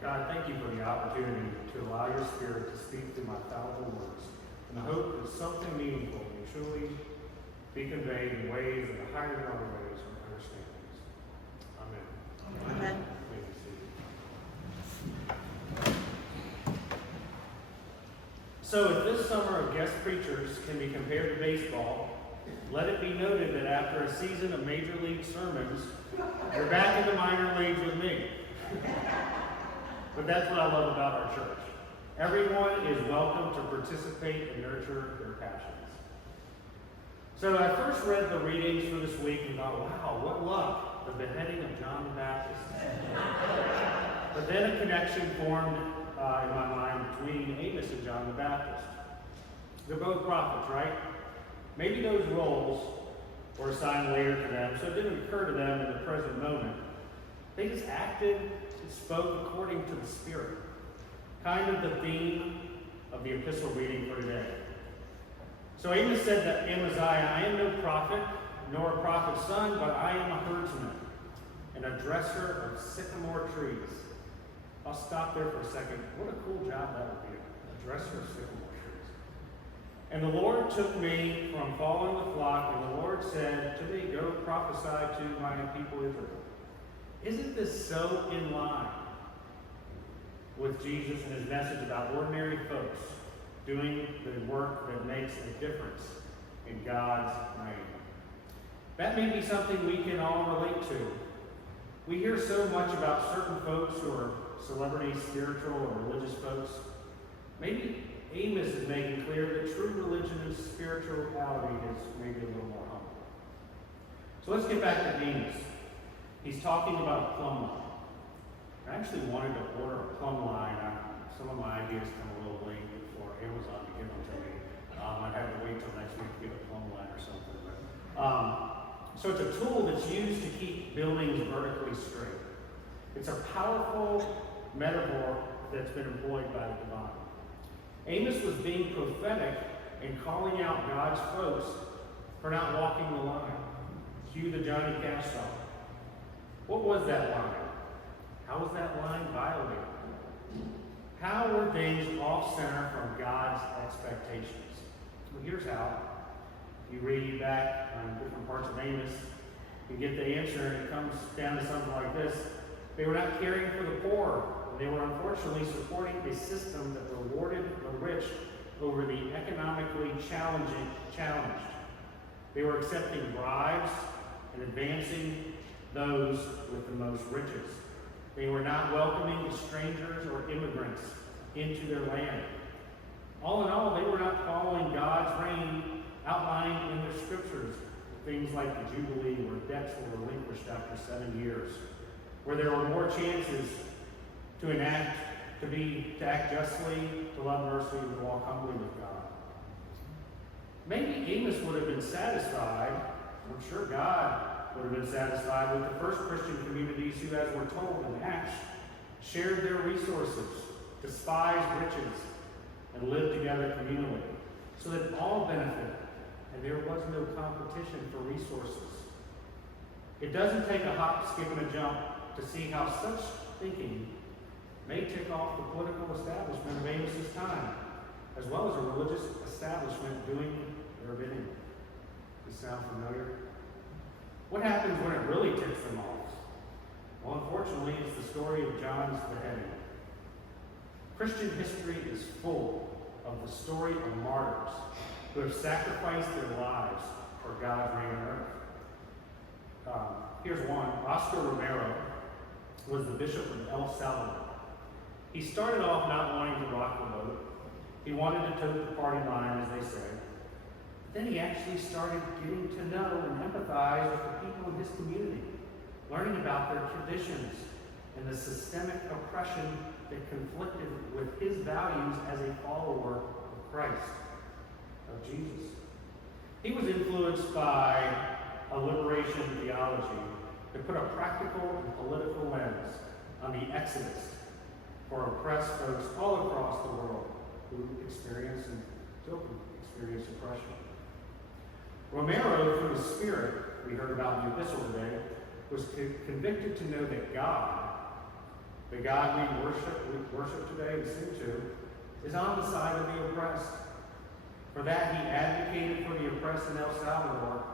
God, thank you for the opportunity to allow your Spirit to speak through my fallible words, in the hope that something meaningful may truly be conveyed in ways that are higher than our ways or understandings. Amen. Amen. May be seated. So, if this summer of guest preachers can be compared to baseball, let it be noted that after a season of major league sermons, you're back in the minor leagues with me. But that's what I love about our church. Everyone is welcome to participate and nurture their passions. So I first read the readings for this week and thought, wow, what luck, the beheading of John the Baptist. But then a connection formed in my mind between Amos and John the Baptist. They're both prophets, right? Maybe those roles were assigned later to them, so it didn't occur to them in the present moment. They just acted and spoke according to the Spirit. Kind of the theme of the epistle reading for today. So Amos said that Amaziah, I am no prophet, nor a prophet's son, but I am a herdsman and a dresser of sycamore trees. I'll stop there for a second. What a cool job that would be, a dresser of sycamore trees. And the Lord took me from following the flock, and the Lord said to me, go prophesy to my people Israel. Isn't this so in line with Jesus and his message about ordinary folks doing the work that makes a difference in God's name? That may be something we can all relate to. We hear so much about certain folks who are celebrities, spiritual or religious folks. Maybe Amos is making clear that true religion and spirituality is maybe a little more humble. So let's get back to Amos. He's talking about a plumb line. I actually wanted to order a plumb line. Some of my ideas come a little late before Amazon to give them to me. I'd have to wait till next week to get a plumb line or something. So it's a tool that's used to keep buildings vertically straight. It's a powerful metaphor that's been employed by the divine. Amos was being prophetic and calling out God's folks for not walking the line. Cue the Johnny Cash song. What was that line? How was that line violated? How were things off center from God's expectations? Well, here's how. You read back on different parts of Amos, you get the answer, and it comes down to something like this. They were not caring for the poor. They were unfortunately supporting a system that rewarded the rich over the economically challenged. They were accepting bribes and advancing those with the most riches. They were not welcoming strangers or immigrants into their land. All in all, they were not following God's reign outlined in the scriptures. Things like the Jubilee, where debts were relinquished after 7 years, where there were more chances to act justly, to love mercy, and to walk humbly with God. Maybe Amos would have been satisfied, I'm sure God would have been satisfied with the first Christian communities who, as we're told in Acts, shared their resources, despised riches, and lived together communally, so that all benefited, and there was no competition for resources. It doesn't take a hop, skip, and a jump to see how such thinking may tick off the political establishment of Amos's time, as well as a religious establishment doing their bidding. Does this sound familiar? What happens when it really ticks them off? Well, unfortunately, it's the story of John's beheading. Christian history is full of the story of martyrs who have sacrificed their lives for God's reign on earth. Here's one. Oscar Romero was the bishop of El Salvador. He started off not wanting to rock the boat. He wanted to toe the party line, as they said. Then he actually started getting to know and empathize with the people in his community, learning about their traditions and the systemic oppression that conflicted with his values as a follower of Christ, of Jesus. He was influenced by a liberation theology that put a practical and political lens on the exodus for oppressed folks all across the world who experience and still experience oppression. Romero, through the Spirit we heard about in the epistle today, was convicted to know that God The God we worship today and sing to, is on the side of the oppressed. For that, he advocated for the oppressed in El Salvador,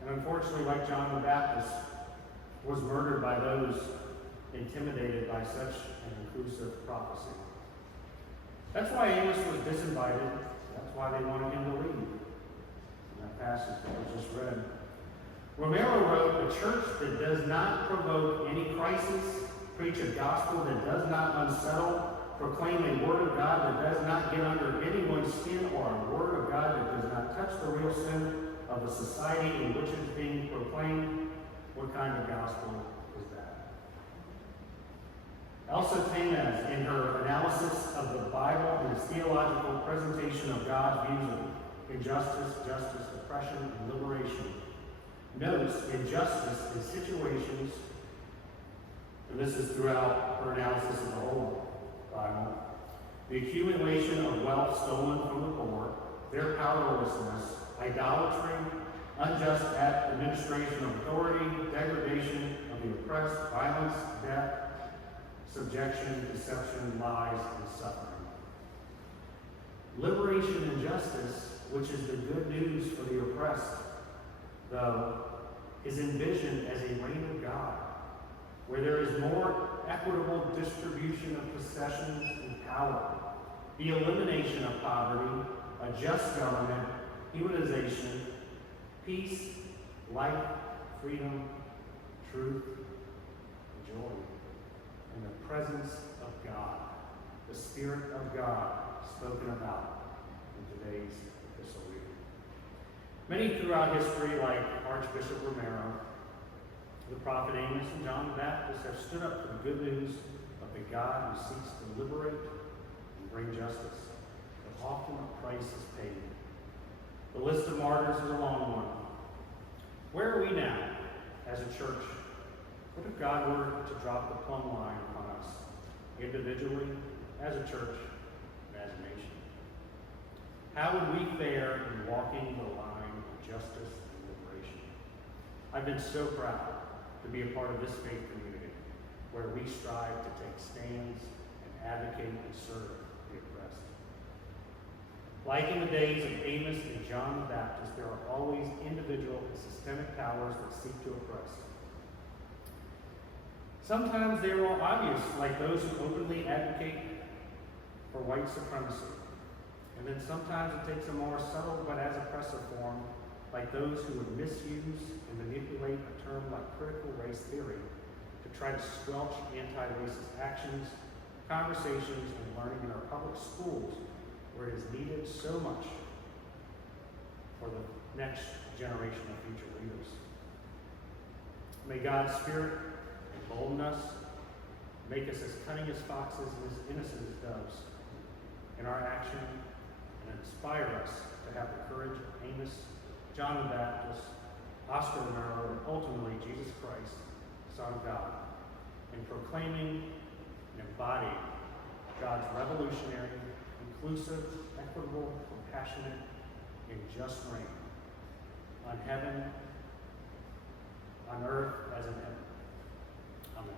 and unfortunately, like John the Baptist, was murdered by those intimidated by such an inclusive prophecy. That's why Amos was disinvited. That's why they wanted him to leave. In that passage that was just read. Romero wrote, "A church that does not provoke any crisis, preach a gospel that does not unsettle, proclaim a word of God that does not get under anyone's skin, or a word of God that does not touch the real sin of the society in which it is being proclaimed, what kind of gospel is that?" Elsa Tamez, in her analysis of the Bible and its theological presentation of God's views of injustice, justice, oppression, and liberation, notes injustice in situations, and this is throughout her analysis of the whole Bible, the accumulation of wealth stolen from the poor, their powerlessness, idolatry, unjust administration of authority, degradation of the oppressed, violence, death, subjection, deception, lies, and suffering. Liberation and justice, which is the good news for the oppressed, though, is envisioned as a reign of God, where there is more equitable distribution of possessions and power, the elimination of poverty, a just government, humanization, peace, life, freedom, truth, and joy, and the presence of God, the Spirit of God spoken about in today's epistle reading. Many throughout history, like Archbishop Romero, the prophet Amos, and John the Baptist, have stood up for the good news of the God who seeks to liberate and bring justice, but often a price is paid. The list of martyrs is a long one. Where are we now as a church? What if God were to drop the plumb line upon us, individually, as a church, and as a nation? How would we fare in walking the line of justice and liberation? I've been so proud to be a part of this faith community, where we strive to take stands and advocate and serve the oppressed. Like in the days of Amos and John the Baptist, there are always individual and systemic powers that seek to oppress. Sometimes they are more obvious, like those who openly advocate for white supremacy. And then sometimes it takes a more subtle but as oppressive form, like those who would misuse and manipulate a term like critical race theory to try to squelch anti-racist actions, conversations, and learning in our public schools, where it is needed so much for the next generation of future leaders. May God's Spirit embolden us, make us as cunning as foxes and as innocent as doves in our action, and inspire us to have the courage of Amos, John the Baptist, Oscar Romero, and ultimately Jesus Christ, Son of God, in proclaiming and embodying God's revolutionary, inclusive, equitable, compassionate, and just reign on heaven, on earth as in heaven. Amen.